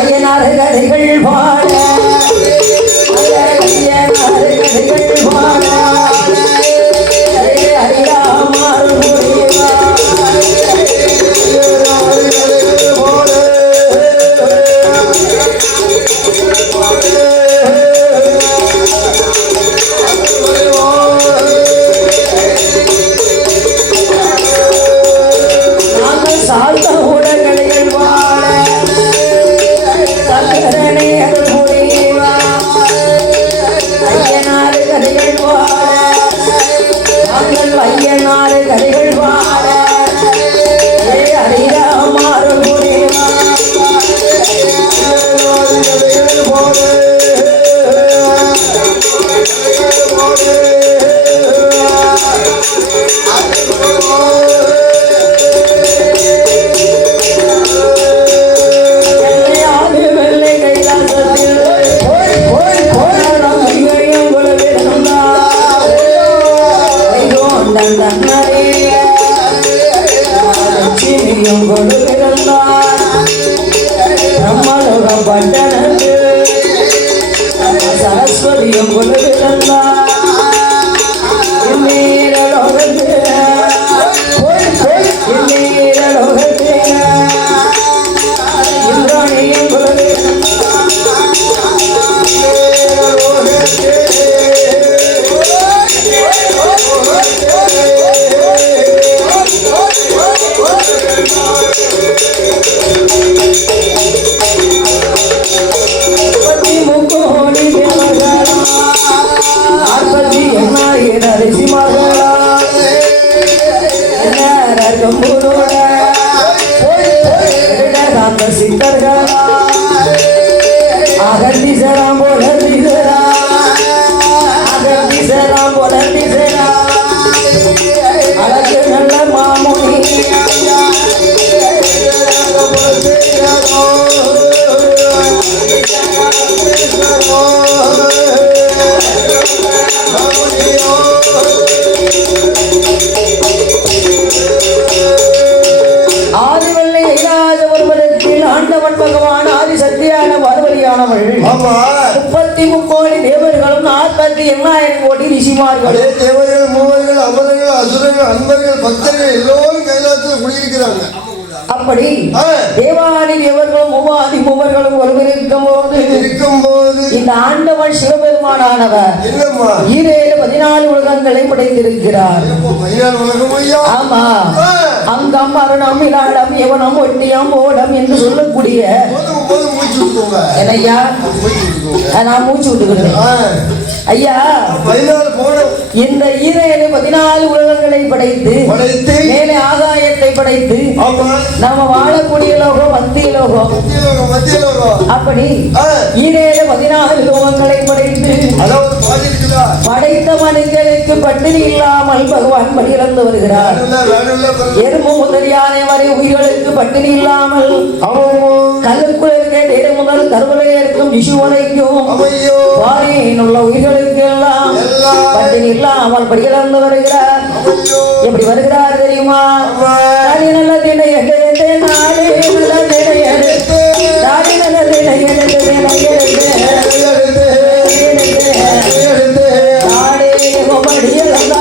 ஐயனார் கதைகள் பாட ஐயனார் கதைகள் பாட அறியாமாறு முடிவா சரஸ்வதியும் கொள்ளுகிறந்தா தேவர்கள் மூவர்கள் அமரர்கள் அசுரர்கள் அன்பர்கள் பக்தர்கள் எல்லோரும் கைலாசத்தில் குடியிருக்கிறாங்க. அப்படி தேவாதி தேவர்களும் மூவாதி மூவர்களும் ஒருவர் இருக்கும்போது இந்த ஆண்டவன் சிவபெருமானவர் ஈரேழு 14 உலகங்களை படைத்திருக்கிறார். ஆமா, அங்கம் அருணம் இலாடம் யவனம் ஒட்டியம் ஓடம் என்று சொல்லக்கூடிய என்னையா நான் மூச்சு விட்டுக்கிறேன் ஐயா. இந்த ஈரேழு 14 உலகங்களை படைத்து மேலே ஆகாயத்தை படைத்து நாம வாழக்கூடிய லோகம் மத்திய லோகம். அப்படி ஈரேழு 14 லோகங்களை படைத்து படைத்த மனிதனுக்கு பட்டினி இல்லாமல் பகவான் பலியிழந்து வருகிறார். எறும்பு முதல் யானை வரை உயிர்களுக்கு பட்டினி இல்லாமல் கல்லுக்குள் இருக்க முதல் கருவலையில் இருக்கும் விசு வரைக்கும் பாறையில் உள்ள உயிர்களுக்கு எல்லாம் பட்டினி இல்லாமல் பலியிழந்து வருகிறார். எப்படி வருகிறார் தெரியுமா? நல்ல தினை எடுத்து நாளே நல்ல தினை எடுத்து நாளே நல்ல தினை எடுத்து நாடே படியலந்தா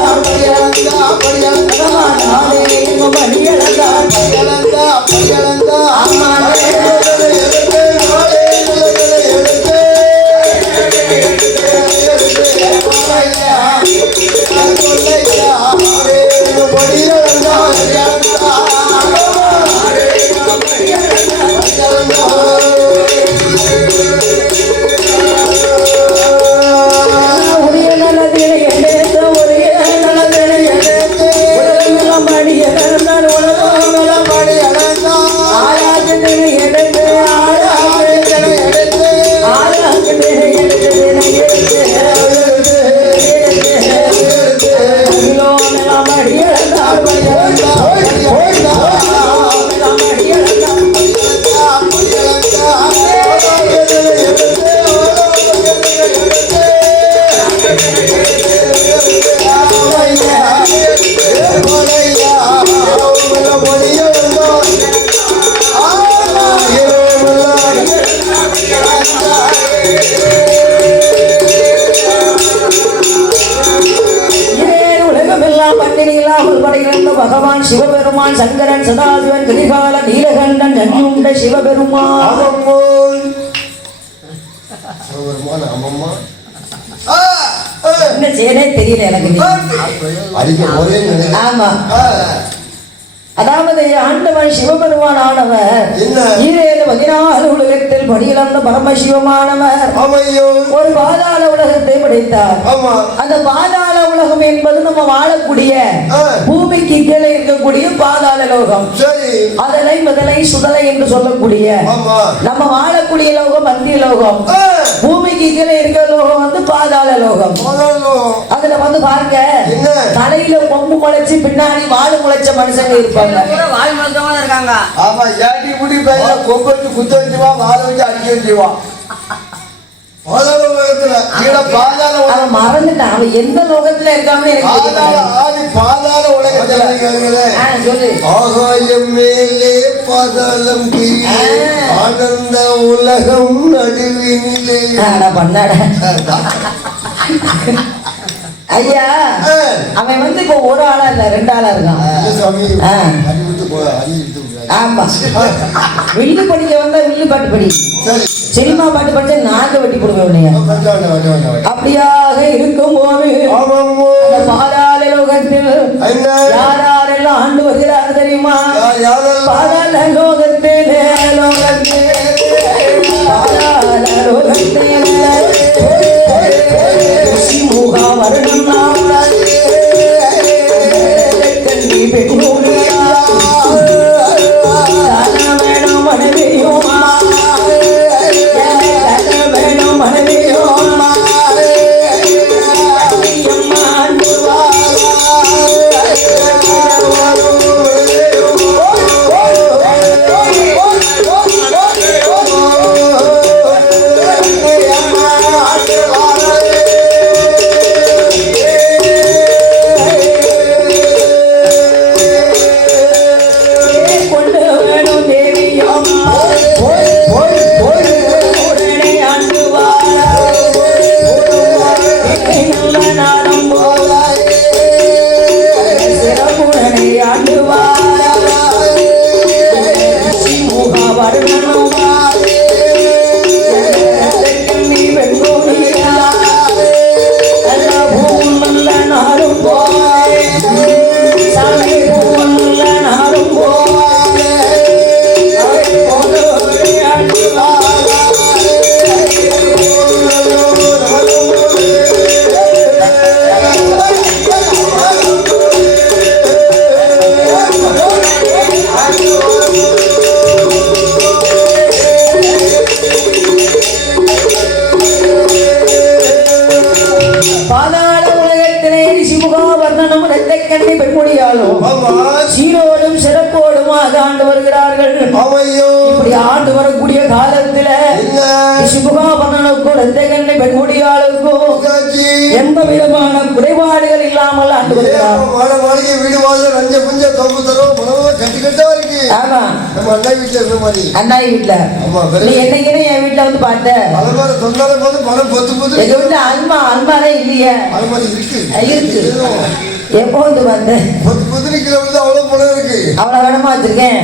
சிவபெருமான் சங்கரன் சதாசிவன் கரிகால நீலகண்டன் நன்னியுண்ட சிவபெருமான் என்ன செய்யனே தெரியல எனக்கு. ஆமா, அதாவது ஆண்டவன் சிவபெருமான் ஆனவர் ஈரேழு 14 உலகத்தில் படியிழந்த பரமசிவமானவர் ஒரு பாதாள உலகத்தை படைத்தார். அந்த பாதாள உலகம் என்பது நம்ம வாழக்கூடிய பூமிக்கு கீழே இருக்கக்கூடிய பாதாள லோகம். அதனை முதலை சுடலை என்று சொல்லக்கூடிய நம்ம வாழக்கூடிய லோகம் மத்திய லோகம். பூமிக்கு கீழே இருக்கிற லோகம் வந்து பாதாள லோகம். அதுல வந்து பாருங்க, தலையில கொம்பு முளைச்சு பின்னாடி வாழை முளைச்ச மனுஷங்க இருப்பாங்க. இருக்காங்க. ஆமா, ஏட்டி முடி பையில கொம்பு வச்சு குத்த வச்சுவா, வாழை வச்சு அடிக்க வச்சுவா. மறந்துட்டான் அவன் எந்த லோகத்துல இருக்கான்னு பாதாள உலகத்துல ஆகாயம் மேலே பாதாளம் கீழே ஆனந்த உலகம் நடுவினிலே பண்ணாட ஐயா. அவன் வந்து இப்போ ஒரு ஆளா இல்ல, 2 ஆளா இருக்கான். ஆமா, வில்லு படிக்க வந்தா வில்லு பாட்டு படி, சினிமா பாட்டு படிச்சா நாக்க வெட்டி போடுவேன். அப்படியாக இருக்கும் போது பாதாள லோகத்தில் யாரெல்லாம் ஆண்டு வருகிறார் தெரியுமா? பாதாள லோகத்தில் சீரோடும் சிறப்போடுமாக ஆண்டு வருகிறார்கள். இப்படி ஆண்டு வரக்கூடிய காலத்துல சிவகாபனனுக்கும் ரத்தகண்ணை பெண்முடியாளுக்கும் எந்த விதமான குறைபாடுகள் இல்லாமல் ஆண்டு வருகிறார். ஆமா, அண்ணாயி வீட்டுல நீ என்னைக்குன்னு என் வீட்டுல வந்து பார்த்த எங்க வீட்டுல அல்மாரே இல்லையே. இருக்கு, எப்போ வந்து பார்த்தேன் அவ்வளவு இடமா வச்சிருக்கேன்.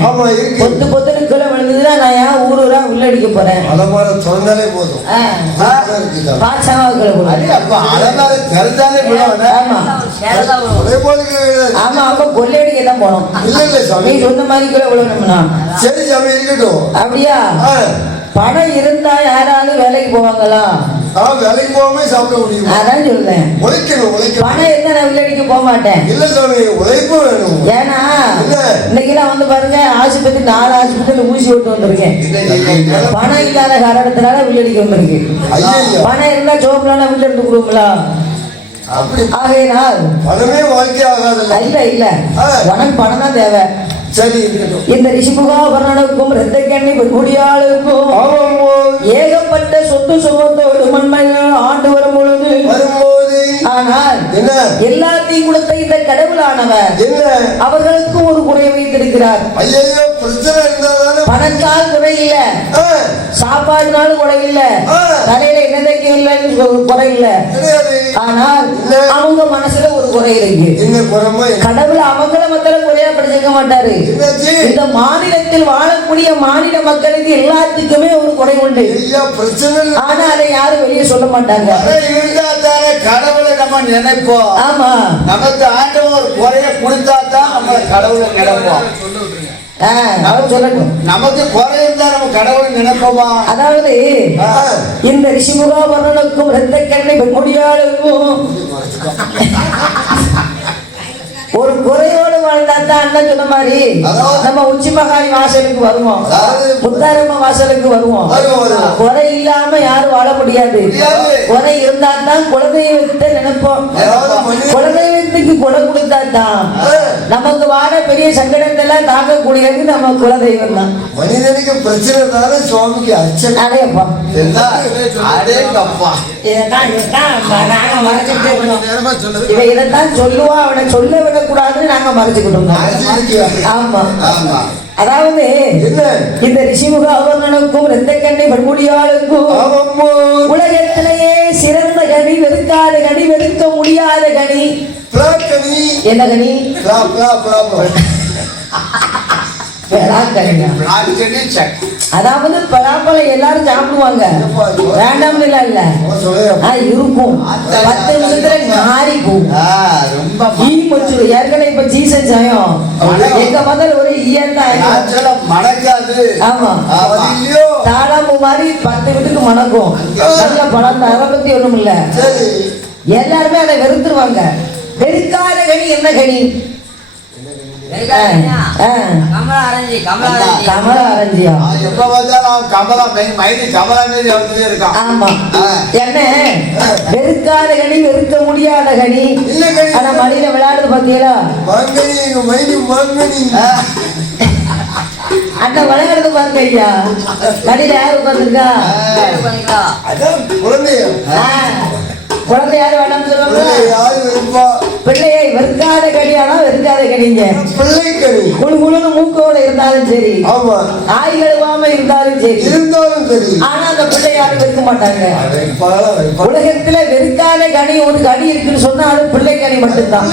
பொத்து பொத்துன்னு கீழே விழுந்ததுன்னா நான் ஏன் ஊரூரா உள்ளடிக்க போறேன். ஆமா, அப்ப கொள்ளையடிக்க தான் போனோம். நீ சொந்த மாதிரி கீழே விழணும்னா அப்படியா? பணம் இருந்தா யாராவது வேலைக்கு போவாங்களா? வேலைக்கு போகாம சாப்பிட முடியும். அதான் சொல்றேன், பணம் இருந்தா நான் விளையாடிக்க போக மாட்டேன். இல்ல சாமி, உழைப்பு வேணும். ஏன்னா இன்னைக்கு நான் வந்து பாருங்க, ஆஸ்பத்திரி 4 ஆஸ்பத்திரியில ஊசி விட்டு வந்திருக்கேன். பணம் இல்லாத காரணத்தினால விளையாடிக்க வந்திருக்கு. பணம் இருந்தா சோம்பலான வீட்டுல இருந்து கொடுங்களா? ஆகையினால் பணமே வாழ்க்கை ஆகாது. இல்ல உனக்கு பணம் தான் தேவை. சரி, இந்த ரிஷிமுகாபரணனுக்கும் ரத்தக்கண்ணி பெண்முடியாளுக்கும் ஏகப்பட்ட சொத்து சுகத்தோடு மண்மைகள் ஆண்டு வரும் பொழுது ஆனால் எல்லாத்தையும் கொடுத்த இந்த கடவுளானவர் அவர்களுக்கும் ஒரு குறை வைத்திருக்கிறார். பிரச்சனை இருந்தால்தானே பணத்தால் குறை இல்ல, சாப்பாடுனாலும் குறை இல்ல, தலையில என்னதைக்கு இல்லைன்னு குறை இல்ல. ஆனால் அவங்க மனசுல ஒரு குறை இருக்கு. கடவுள் அவங்கள மக்களை குறையா படிச்சிருக்க மாட்டாரு. இந்த மாநிலத்தில் வாழக்கூடிய மாநில மக்களுக்கு எல்லாத்துக்குமே ஒரு குறை உண்டு. ஆனா அதை யாரும் வெளியே சொல்ல மாட்டாங்க. கடவுளை நம்ம நினைப்போம். ஆமா, நமக்கு ஆண்டவன் ஒரு குறைய கொடுத்தா தான் நம்ம கடவுளை நினைப்போம். சொல்லட்டும், நமக்கு குறை இருந்தா நம்ம கடவுளை நினைப்போமா? அதாவது இந்த ரிஷிமுகாவர்ணனுக்கும் இரத்த கண்ணை முடியாளுக்கும் ஒரு குறையோடு வாழ்ந்தா தான் அண்ணன் சொன்ன மாதிரி நம்ம உச்சி மகாளி வாசலுக்கு வருவோம், முத்தாரம்ம வாசலுக்கு வருவோம். குறை இல்லாம யாரும் வாழ முடியாது. குறை இருந்தா தான் குலதெய்வத்தை நினைப்போம். குலதெய்வத்துக்கு குறை கொடுத்தா தான் நமக்கு வாழ பெரிய சங்கடத்தெல்லாம் தாக்கக்கூடியது நம்ம குலதெய்வம் தான். மனிதனுக்கு பிரச்சனை தானே சுவாமிக்கு அர்ச்சனை. அடையப்பா இதைத்தான் சொல்லுவா, அவனை சொல்ல விடக்கூடாதுன்னு நாங்க மறைச்சுக்கிட்டோம். ஆமா, அதாவது இந்த ரிஷிமுகாவர்ணனுக்கும் இரத்த கண்ணை பன்மொழியாளுக்கும் உலகத்திலேயே சிறந்த கனி, வெறுக்காத கனி, வெறுக்க முடியாத கனி. என்ன கனி? அதாவது பலாப்பழம் எல்லாரும் சாப்பிடுவாங்க, வேண்டாம் இல்ல இருக்கும். 10 நிமிஷத்துல நாரி போகும். ஏற்கனவே இப்ப சீசன் சாயம் எங்க முதல்ல ஒரு ஆமா தாளாம்பூ மாதிரி 10 வீட்டுக்கு மணக்கும். நல்ல பழம், அதை பத்தி ஒண்ணும் இல்ல. எல்லாருமே அதை வெறுத்துருவாங்க. வெறுக்காத கனி என்ன கனி? கமலா அரஞ்சியா? எப்ப பார்த்தாலும் கமலா இருக்கான். ஆமா, என்ன வெறுக்காத கனி, வெறுக்க முடியாத கனி. ஆனா மடியில விளையாடுறது பாத்தீங்களா? அண்ணா விளையாடுறது பாருங்க ஐயா. மடியில யாரு உட்காந்துருக்கா? குழந்தை யாரு வேண்டாம்னு சொல்லுவாங்க. பிள்ளையை வெறுக்காத கனியானா வெறுக்காத கனிங்க. குழு குழுன்னு மூக்கோட இருந்தாலும் சரி, ஆய் கழுவாம இருந்தாலும் சரி, ஆனா அந்த பிள்ளை யாரும் வெறுக்க மாட்டாங்க. உலகத்துல வெறுக்காத கனி ஒரு கனி இருக்குன்னு சொன்னா அது பிள்ளை கனி மட்டும்தான்.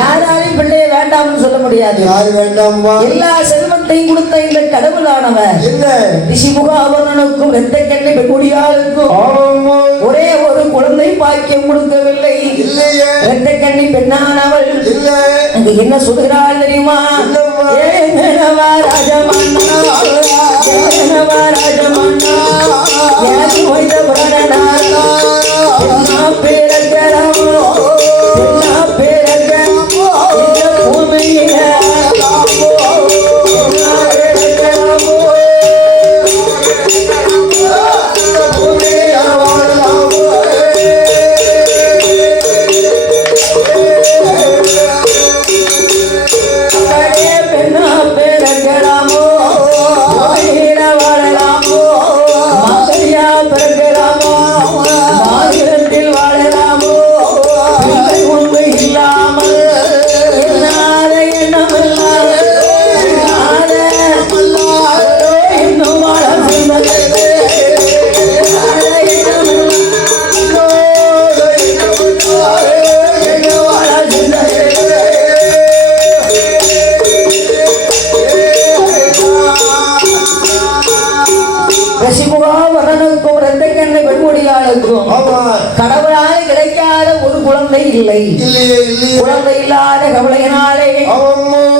யாராலையும் பிள்ளைய வேண்டாம்னு சொல்ல முடியாது. எல்லா செல்வத்தையும் கொடுத்த இந்த கடவுளானவர் ரிஷிமுகாவர்ணனுக்கும் இரத்த கண்ணை பெண்முடியாளுக்கும் ஒரே ஒரு குழந்தை பாக்கியம் கொடுக்கவில்லை. இரத்த கண்ணி பெண்ணானவள் அங்க என்ன சொல்கிறாள் தெரியுமா? ராஜமன்னா கடவுளால் கிடைக்காத ஒரு குழந்தை இல்லை. குழந்தை இல்லாத கவலையினாலே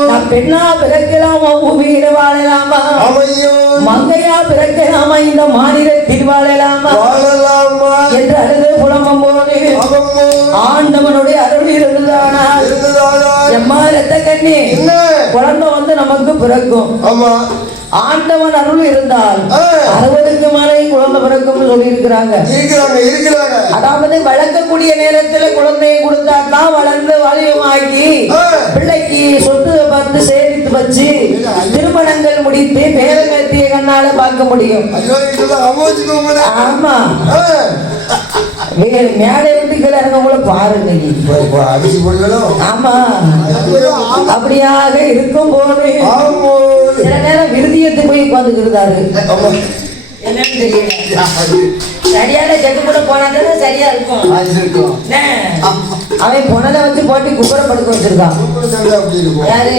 நான் பெண்ணா பிறக்கலாமா, பூமியில வாழலாமா, மங்கையா பிறக்கலாமா, இந்த மாநிலத்தில் வாழலாமா என்று அழுது புலம்பும் போது ஆண்டவனுடைய அருள் இருந்தானா? எம்மா இரத்த கண்ணி, குழந்தை வந்து நமக்கு பிறக்கும். ஆண்டவன் அருள் இருந்தால் 60க்கு மேலே குழந்தை பிறக்கும் சொல்லி இருக்கிறாங்க. அதாவது வளர்க்கக்கூடிய நேரத்துல குழந்தையை கொடுத்தா தான் வளர்ந்து வலியமாக்கி பிள்ளைக்கு சொத்து பார்த்து சேமித்து வச்சு திருமணங்கள் முடித்து பேரங்கத்திய கண்ணால பார்க்க முடியும். ஆமா, மேடை வீட்டுக்கு இறங்கவங்கள பாருங்க. ஆமா, அப்படியாக இருக்கும் போது சில நேரம் விருதியத்து போய் உட்காந்துக்கிறாரு ஆமா என்னன்னு தெரியல சரியான செட்டு கூட போனாதானே சரியா இருக்கும் இருக்கும். என்ன? அவன் பொணலை வச்சு போட்டு குப்பரை படுக்க வச்சிருக்கான் கும்பல சண்டை அப்படி இருக்கும் யாரு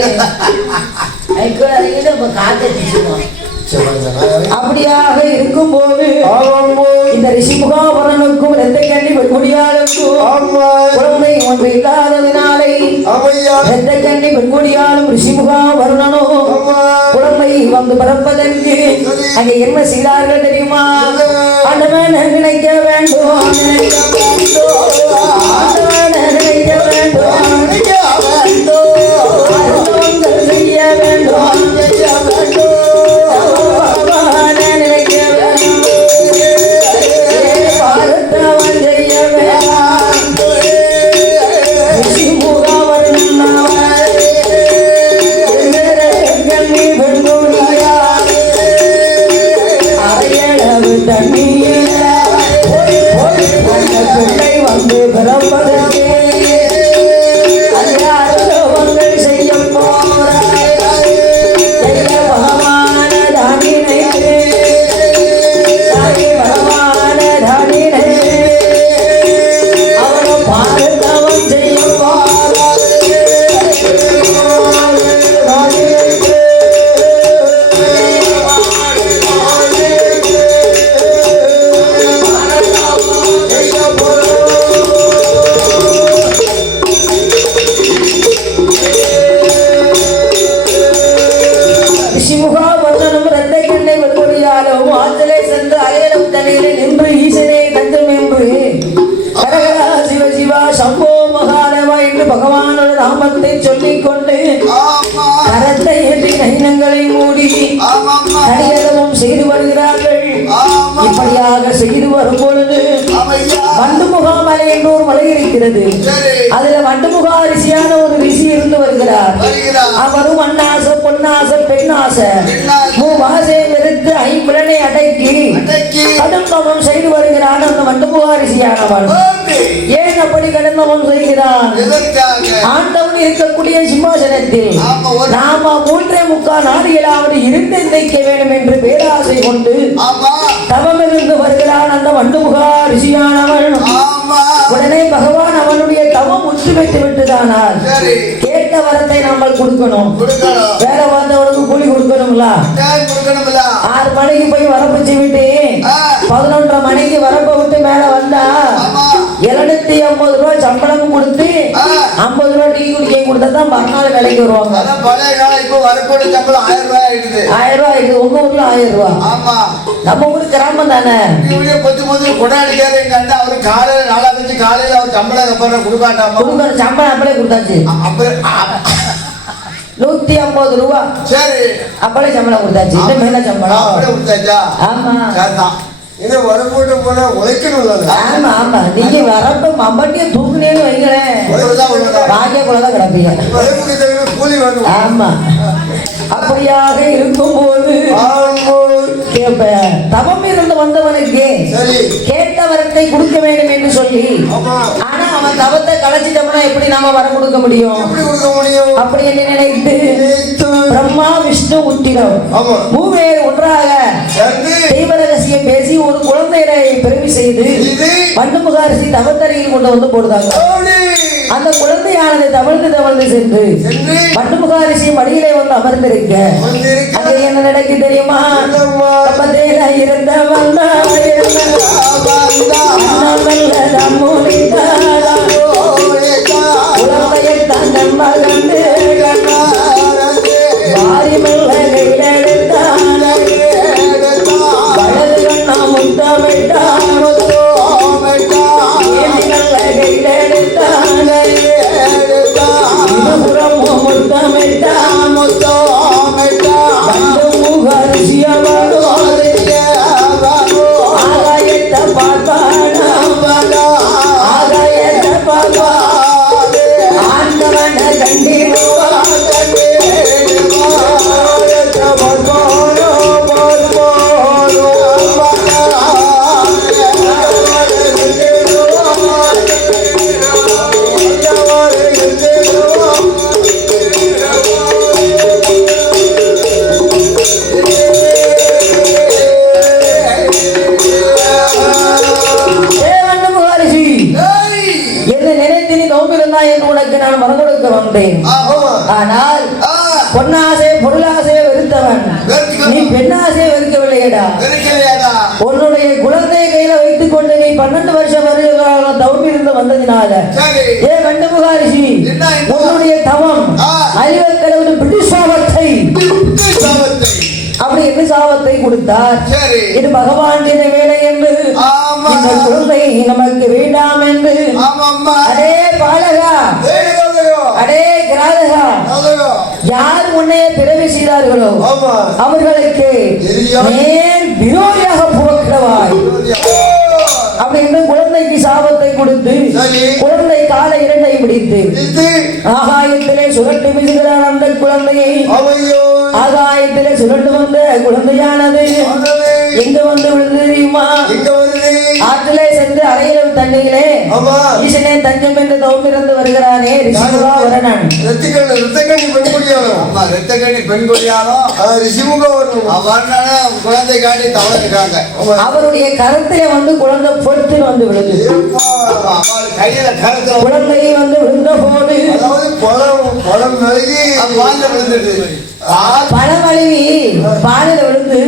ஐக்கோ அறிஞர் இப்ப காத்து அடிச்சிருக்கோம் சரி, சரி. அப்படியாக இருக்கும்போது ஆமாம்போ. இந்த ரிஷிமுகாபரனுக்கும் இரத்த கண்ணி பெண்குடியாளுக்கும் ஆமா குழந்தை ஒன்று இல்லாததினாலே ஆமையா இரத்த கண்ணி பெண்குடியாலும் ரிஷிமுகாபரணனும் ஆமா குழந்தை வந்து பிறப்பதற்கு அங்கே என்ன செய்தார்கள் தெரியுமா? ஆண்டவன் நினைக்க வேண்டும் ஆண்டவன் நினைக்க வேண்டும் அற்புதங்கள் செய்ய வேண்டும் பகவான் நினைக்க வேண்டும் பார்த்தவன் செய்ய வேண்டும் ரிஷிமுகாவர்ணன் கண்ணி பெண்குடியா அரையளவு தண்ணீர் பிள்ளை வந்து பிறப்பதற்கு அருவங்கள் செய்ய போற பகவான தானினை பகவான தானினை அவனை பார்த்தவன் செய்ய ரிஷிமுகாவர்ணனும் இரத்த கண்ணை வெண்கொடியாலும் ஆற்றலை சென்று அயலும் தனியிலே நின்று ஈசனே தஞ்சம் என்று கரகரா சிவ சிவா சம்போ மகாதேவா என்று பகவானோட நாமத்தை சொல்லிக் கொண்டு ஆமா கரத்தை ஏற்றி நயனங்களை மூடி ஆமாம்மா. கடிதமும் செய்து வருகிறார்கள் ஆமா இப்படியாக செய்து வரும் பொழுது ஆமையா. வண்டுமுகா மலை என்று ஒரு மலை இருக்கிறது சரி அதுல வண்டுமுகா ரிஷியான ஒரு ரிஷி இருந்து வருகிறார் வருகிறார். அவரும் அண்ணாச பொன்னாச பெண்ணாச பெண்ணாசை. மூவாசை வெறுத்து ஐம்புலனை அடக்கி அடக்கி. கடும் தவம் செய்து வருகிறான் அந்த வண்டுமுகா ரிஷியானவன் ஓடி. ஏன் அப்படி கடும் தவம் செய்கிறான்? எதற்காக? ஆண்டவன் இருக்கக்கூடிய சிம்மாசனத்தில் ஆமா, ஒரு- நாம 3.75 நாடுகளாவது இருந்து நினைக்க வேண்டும் என்று பேராசை கொண்டு ஆமா தவம் இருந்து வருகிறான் அந்த வண்டுமுகா ரிஷியானவன் ஆமா உடனே பகவான் அவனுடைய தவம் முற்று வைத்து விட்டுதானால் சரி கேட்ட வரத்தை நம்ம கொடுக்கணும் கொடுக்கணும். வேலை பார்த்தவனுக்கு கூலி கொடுக்கணும்ல டைம் கொடுக்கணும்ல. 6 மணிக்கு போய் வரப்பிச்சு விட்டு ஆ. 11:30 மணிக்கு வரப்ப விட்டு மேல வந்தா ஆமா 750 ரூபாய் சம்பளம் கொடுத்து ஆ. 50 ரூபாய் டீ குடிக்க கொடுத்தா தான் மறுநாள் வேலைக்கு வருவாங்க. அதான் பழைய காலம் இப்போ வரக்கூடிய சம்பளம் 1000 ரூபாய் ஆயிடுது. 1000 ரூபாய் இது உங்க ஊர்ல 1000 ரூபாய் ஆமா நம்ம ஊரு கிராமம் தானே. இப்படியே பொத்து கொண்டாடிக்காரு கண்டா அவரு காலையில 4 காலையில அவர் சம்பளம் அப்புறம் கொடுக்காட்டாமா கொடுக்கற சம்பளம் அப்படியே கொடுத்தாச்சு அப்புறம் 150 ரூபாய் சரி அப்படியே சம்பளம் கொடுத்தாச்சு. இந்த மேல சம்பளம் அப்படியே கொடுத்தாச்சா ஆமா சரிதான். இங்க வரப்போட்டு போனா உழைக்கணும்ல ஆமா ஆமா நீங்க வரப்ப மம்பட்டிய தூக்குனேன்னு வைங்களேன் உழவுதான் உழவுதான். பாக்கியக்குள்ளதான் கிடப்பீங்க. வரப்புக்கு தகுந்த கூலி வேணும் ஆமா அப்படியாக இருக்கும்போது கேப்ப தவம் இருந்து வந்தவனுக்கு சரி கேட்ட வரத்தை கொடுக்க வேண்டும் என்று சொல்லி ஆமா ஆனா அவன் தவத்தை கலைச்சிட்டோம்னா எப்படி நாம வரம் கொடுக்க முடியும்? எப்படி கொடுக்க முடியும் அப்படி என்று நினைத்து பிரம்மா விஷ்ணு உத்திரம் ஆமா மூவேர் ஒன்றாக சேர்ந்து தெய்வ ரகசியம் பேசி ஒரு குழந்தையை பெருமை செய்து இது வண்டுமுகாரிசி தவத்தரையில் கொண்டு வந்து போடுதாங்க. ஓடி அந்த குழந்தையானது தவழ்ந்து சென்று சென்று வண்டுமுகாரிசி மடியிலே வந்து அமர்ந்திருக்க வந்திருக்க அது என்ன நடக்கு தெரியுமா? என்னம்மா? கப்பத்தேல இருந்தவன் குழந்தையை தங்கள் மகந்து வாரி மெல்ல கையிலெடுத்தான் வலது கண்ணா முத்தமிட்டான் மெல்ல கையிலெடுத்தான் இருபுறமும் முத்தமிட்டான் வண்டுமுகாரிசி அவனோ வந்தேன். ஆனால் பொன்னாசை பொருளாசை வெறுத்தவன் நீ பெண்ணாசை வெறுக்கவில்லையடா. உன்னுடைய குழந்தை கையில வைத்துக் கொண்டு நீ 12 வருஷம் வருகிறாக தவம் இருந்து வந்ததினால ஏ கண்டமுகாரிஷி உன்னுடைய தவம் அறிவக்கடவுள் பிரிட்டிஷ் சாபத்தை அப்படி என்ன சாபத்தை கொடுத்தார். இது பகவான் என்ற வேலை என்று இந்த குழந்தை நமக்கு வேண்டாம் என்று அடே பாலகா அடே கிராதகா யார் உன்னைய பிறவி செய்தார்களோ அவர்களுக்கு நேர் விரோதியாக போகிறவாய் அப்படின்னு குழந்தைக்கு சாபத்தை கொடுத்து குழந்தை காலை இரண்டை பிடித்து ஆகாயத்திலே சுரட்டு மிகுகிறான். அந்த குழந்தையை ஆகாயத்திலே சுரண்டு வந்த குழந்தையானது எங்க வந்து விழுந்து தெரியுமா? ஆற்றிலே சென்று அறையில தண்ணியிலே ஈசனே தஞ்சம் என்று தவமிருந்து வருகிறானே ரிஷிமுகாவரணன். குழந்தை காட்டி தவறு இருக்காங்க. அவருடைய கருத்திலே வந்து குழந்தை பொறுத்து வந்து விழுது. குழந்தை வந்து விழுந்த போது பழமழுவி பாலில விழுந்து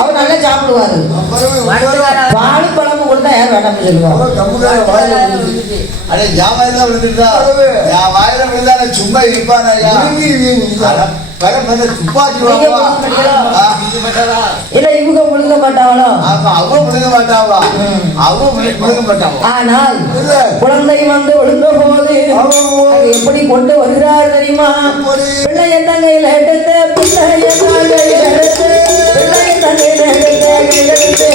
அவர் நல்லா சாப்பிடுவாரு. பாலும் பழமும் கொடுத்தா யார் வேண்டாம் சொல்லுவாங்க. சும்மா இருப்பான் இல்ல இவங்க முழுங்க மாட்டாங்களோ? ஆனால் குழந்தை வந்து விழுந்த போது எப்படி கொண்டு வருகிறார் தெரியுமா? பிள்ளை என் கையில எடுத்து பிள்ளை என் கையில எடுத்து பிள்ளை என் கையில எடுத்து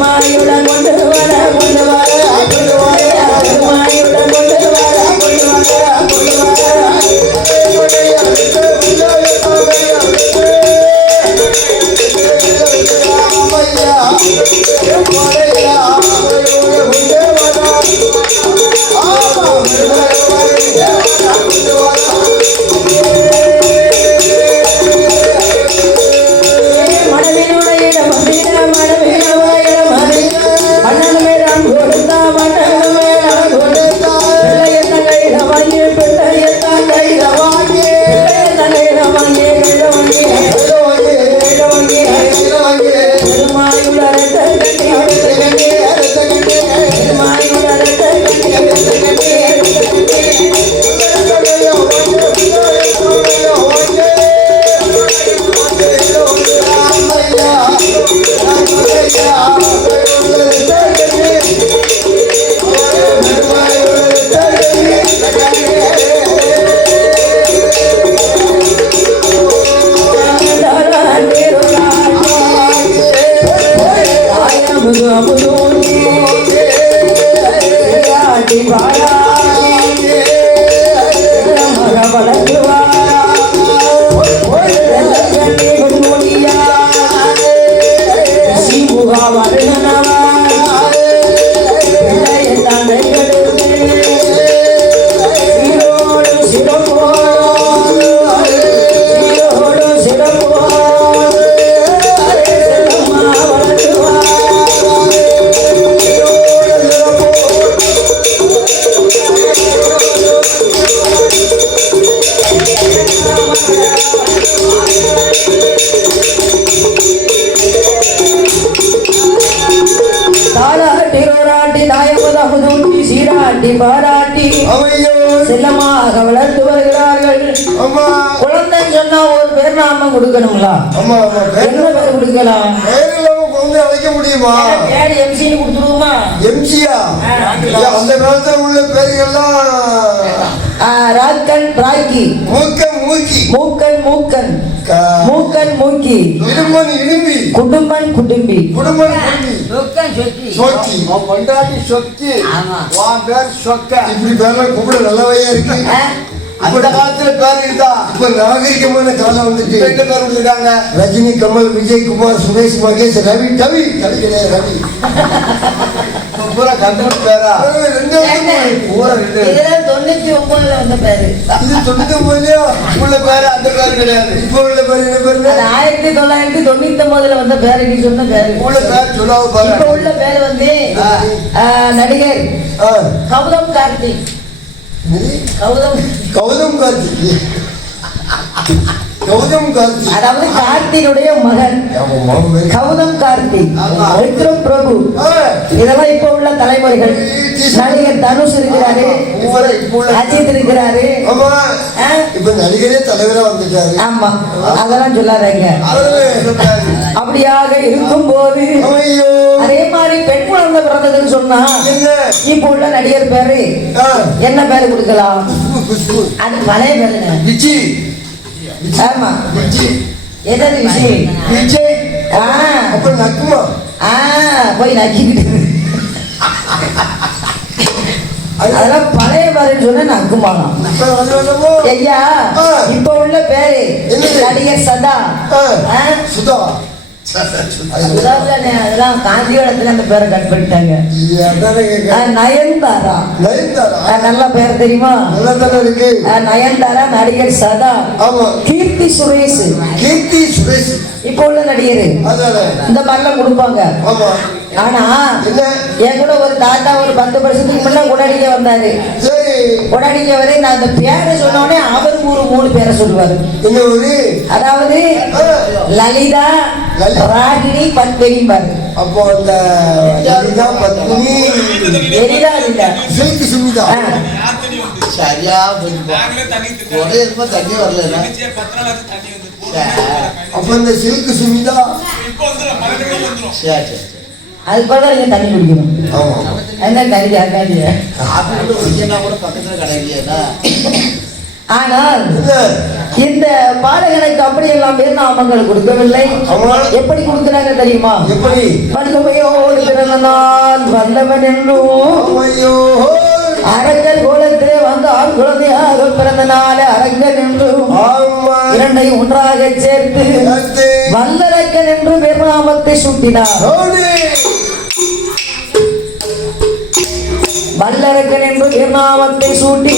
மாயுடன் கொண்டு வர கொண்டு வர கொண்டு வர மாயுடன் கொண்டு வர கொண்டு வர கொண்டு வர செல்லமாக வளர்த்து வருகிறார்கள். குழந்தை சொன்னா ஒரு பேர் நாம கொடுக்கணுங்களா? என்ன பேர் கொடுக்கலாம்? குழந்தை அழைக்க முடியுமா? எம்சி கொடுத்துருவோமா? எம்சியா? அந்த காலத்துல உள்ள பேர்கள்லாம் ராக்கன் ராக்கி மூக்கன் மூக்கி மூக்கன் மூக்கன் மூக்கன் மூக்கி இடும்பன் இடும்பி குடும்பன் குடும்பி குடும்பன் குடும்பி சொக்கி கொண்டாடி சொக்கி உன் பேர் சொக்க. இப்படி பேர்லாம் கூப்பிட நல்லவையா இருக்கு. அந்த காலத்துல பேர் இருந்தா இப்ப நாகரிகமான காலம் வந்துட்டு ரெண்டு பேர் இருக்காங்க. ரஜினி, கமல், விஜய், குமார், சுரேஷ், மகேஷ், ரவி. ரவி கிடையாது, ரவி. பூரா கண்டுபிடி பேரா பூரா ரெண்டு இதுல 99ல வந்த பேரு இது 99லயா உள்ள பேரு அந்த பேரு கிடையாது. இப்போ உள்ள பேரு என்ன பேரு? அது 1999ல வந்த பேரு நீ சொன்ன பேரு. உள்ள பேர் சொல்லாம பாரு. இப்ப உள்ள பேரு வந்து நடிகர் கௌதம் கார்த்திக். கௌதம் கார்த்திக். கௌதம் கார்த்திக் அதாவது கார்த்தினுடைய மகன் கௌதம் கார்த்திக், விக்ரம் பிரபு, இதெல்லாம் இப்ப உள்ள தலைமுறைகள். நடிகர் தனுஷ் இருக்கிறாரு, அஜித் இருக்கிறாரு. இப்ப நடிகரே தலைவரா வந்துட்டாரு. ஆமா, அதெல்லாம் சொல்லாதீங்க. அப்படியாக இருக்கும் போது அதே மாதிரி பெண் குழந்தை பிறந்ததுன்னு சொன்னா இப்ப உள்ள நடிகர் பேரு என்ன பேரு கொடுக்கலாம்? அது பழைய பேருங்க. விஜய். ஆமா, விஜய். எதாவது விஷயம் விஜய். அப்ப நக்குமா போய் நக்கிக்கிட்டு அதெல்லாம் பழைய பேருன்னு சொன்னா நக்குமாலாம். ஐயா இப்ப உள்ள பேரு நடிகர் சதா. சுதா. அதெல்லாம் காந்தியோடத்துல அந்த பேரை கட் பண்ணிட்டாங்க. நயன்தாரா. நல்ல பேர் தெரியுமா? நயன்தாரா, நடிகர் சதா, கீர்த்தி சுரேஷ். கீர்த்தி சுரேஷ் இப்ப உள்ள நடிகர் இந்த மாதிரிலாம் கொடுப்பாங்க. ஆனா என் கூட ஒரு தாத்தா ஒரு 10 வருஷத்துக்கு முன்ன கொடாடிக்க வந்தாரு. கொடாடிக்க வரை நான் அந்த பேரை சொன்னோடனே அவர் 3 பேரை சொல்லுவாரு. அதாவது லலிதா, ராகினி, பத்மினி பாரு. அப்போ அந்த லலிதா, பத்மினி, எரிதா இல்ல சில்க் சுமிதா. சரியா ஒரே தண்ணி வரல. அப்ப இந்த சில்க் சுமிதா அது பார்த்தா நீங்க தண்ணி குடிக்கணும். என்ன தண்ணி ஆகாதிய. பக்கத்துல கிடைக்கலையா? ஆனால் இந்த பாடகனுக்கு அப்படி எல்லாம் பேர்நாமங்கள் கொடுக்கவில்லை. எப்படி கொடுக்கிறாங்க தெரியுமா? எப்படி? வல்லமையோடு பிறந்த நாள் வல்லவன் என்றும், அரங்கல் கோலத்திலே வந்து ஆண் குழந்தையாக பிறந்த நாள் அரங்கன் என்றும், இரண்டையும் ஒன்றாக சேர்த்து வல்லரக்கன் என்று பேர்நாமத்தை சூட்டினார். வல்லரக்கன் என்று பேர்நாமத்தை சூட்டி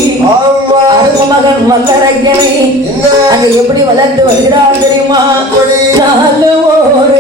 மகன் வல்லரக்கனை அங்க எப்படி வளர்த்து வருகிறார் தெரியுமா? நல்ல ஒரு